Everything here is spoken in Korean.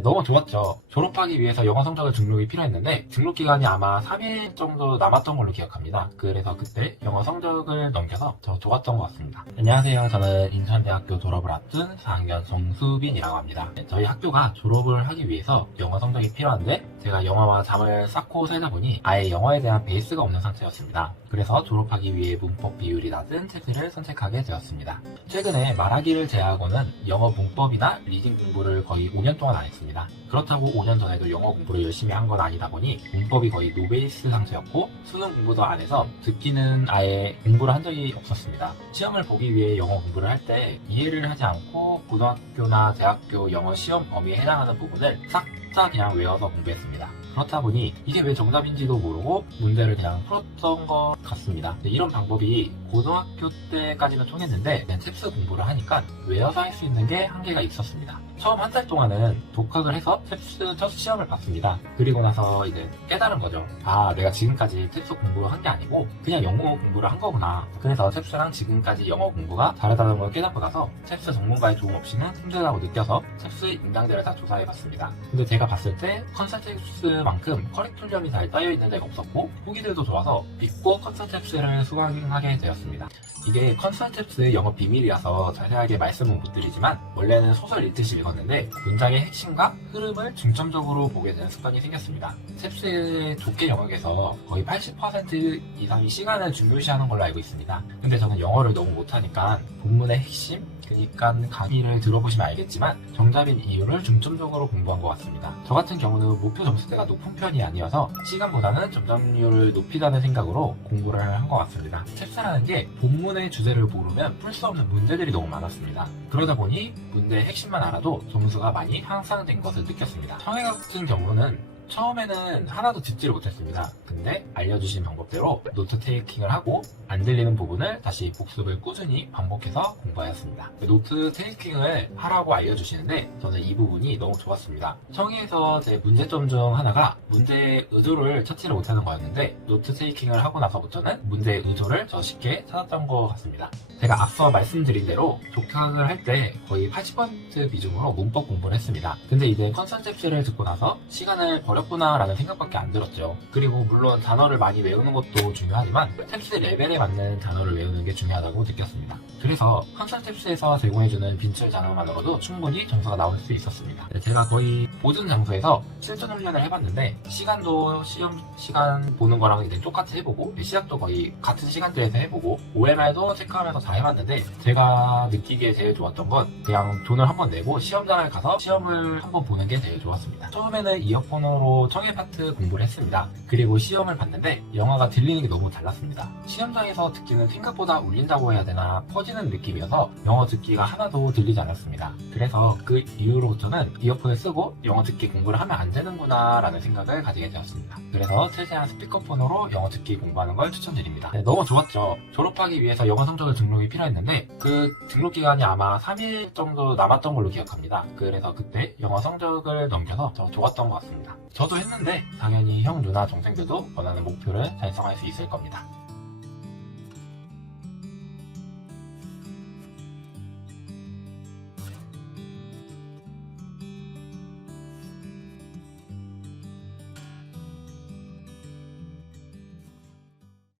네, 너무 좋았죠. 졸업하기 위해서 영어 성적을 등록이 필요했는데 등록 기간이 아마 3일 정도 남았던 걸로 기억합니다. 그래서 그때 영어 성적을 넘겨서 더 좋았던 것 같습니다. 안녕하세요. 저는 인천대학교 졸업을 앞둔 4학년 송수빈이라고 합니다. 네, 저희 학교가 졸업을 하기 위해서 영어 성적이 필요한데 제가 영어와 잠을 쌓고 살다 보니 아예 영어에 대한 베이스가 없는 상태였습니다. 그래서 졸업하기 위해 문법 비율이 낮은 체스를 선택하게 되었습니다. 최근에 말하기를 제외하고는 영어 문법이나 리딩 공부를 거의 5년 동안 안 했습니다. 그렇다고 5년 전에도 영어 공부를 열심히 한 건 아니다 보니 문법이 거의 노베이스 상태였고 수능 공부도 안 해서 듣기는 아예 공부를 한 적이 없었습니다. 시험을 보기 위해 영어 공부를 할 때 이해를 하지 않고 고등학교나 대학교 영어 시험 범위에 해당하는 부분을 싹 다 그냥 외워서 공부했습니다. 그렇다 보니 이게 왜 정답인지도 모르고 문제를 그냥 풀었던 것 같습니다. 이런 방법이 고등학교 때까지는 통했는데 챕스 공부를 하니까 외워서 할 수 있는 게 한계가 있었습니다. 처음 한 달 동안은 독학을 해서 챕스 첫 시험을 봤습니다. 그리고 나서 이제 깨달은 거죠. 아, 내가 지금까지 챕스 공부를 한 게 아니고 그냥 영어 공부를 한 거구나. 그래서 챕스랑 지금까지 영어 공부가 다르다는 걸 깨닫고 나서 챕스 전문가의 도움 없이는 힘들다고 느껴서 챕스 인강들을 다 조사해봤습니다. 근데 제가 봤을 때 컨설텍스만큼 커리큘럼이 잘 따여있는 데가 없었고 후기들도 좋아서 믿고 컨설텍스를 수강하게 되었습니다. 이게 컨설텍스의 영어 비밀이라서 자세하게 말씀은 못 드리지만 원래는 소설 읽듯이 읽었는데 문장의 핵심과 흐름을 중점적으로 보게 되는 습관이 생겼습니다. 챕스의 독해 영역에서 거의 80% 이상의 시간을 중요시하는 걸로 알고 있습니다. 근데 저는 영어를 너무 못하니까 본문의 핵심, 그러니까 강의를 들어보시면 알겠지만 정답인 이유를 중점적으로 공부한 것 같습니다. 저 같은 경우는 목표 점수대가 높은 편이 아니어서 시간보다는 점점률을 높이자는 생각으로 공부를 한 것 같습니다. 챕스라는 게 본문의 주제를 모르면 풀 수 없는 문제들이 너무 많았습니다. 그러다 보니 문제의 핵심만 알아도 점수가 많이 향상된 것을 느꼈습니다. 청해 같은 경우는 처음에는 하나도 듣지를 못했습니다. 근데 알려주신 방법대로 노트 테이킹을 하고 안 들리는 부분을 다시 복습을 꾸준히 반복해서 공부하였습니다. 노트 테이킹을 하라고 알려주시는데 저는 이 부분이 너무 좋았습니다. 청해에서 제 문제점 중 하나가 문제의 의도를 찾지를 못하는 거였는데 노트 테이킹을 하고 나서부터는 문제의 의도를 더 쉽게 찾았던 것 같습니다. 제가 앞서 말씀드린 대로 독학을 할 때 거의 80% 비중으로 문법 공부를 했습니다. 근데 이제 컨설텍스를 듣고 나서 시간을 버렸구나 라는 생각밖에 안 들었죠. 그리고 물론 단어를 많이 외우는 것도 중요하지만 텍스 레벨에 맞는 단어를 외우는 게 중요하다고 느꼈습니다. 그래서 컨설텍스에서 제공해주는 빈출 단어만으로도 충분히 점수가 나올 수 있었습니다. 제가 거의 모든 장소에서 실전 훈련을 해봤는데 시간도 시험 시간 보는 거랑 이제 똑같이 해보고 시작도 거의 같은 시간대에서 해보고 OMR도 체크하면서 다 해봤는데 제가 느끼기에 제일 좋았던 건 그냥 돈을 한번 내고 시험장을 가서 시험을 한번 보는 게 제일 좋았습니다. 처음에는 이어폰으로 청해 파트 공부를 했습니다. 그리고 시험을 봤는데 영어가 들리는 게 너무 달랐습니다. 시험장에서 듣기는 생각보다 울린다고 해야 되나 퍼지는 느낌이어서 영어 듣기가 하나도 들리지 않았습니다. 그래서 그 이후로부터는 이어폰을 쓰고 영어 듣기 공부를 하면 안 되는구나 라는 생각을 가지게 되었습니다. 그래서 최대한 스피커폰으로 영어 듣기 공부하는 걸 추천드립니다. 네, 너무 좋았죠. 졸업하기 위해서 영어 성적을 등록이 필요했는데 그 등록 기간이 아마 3일 정도 남았던 걸로 기억합니다. 그래서 그때 영어 성적을 넘겨서 더 좋았던 것 같습니다. 저도 했는데 당연히 형, 누나, 동생들도 원하는 목표를 달성할 수 있을 겁니다.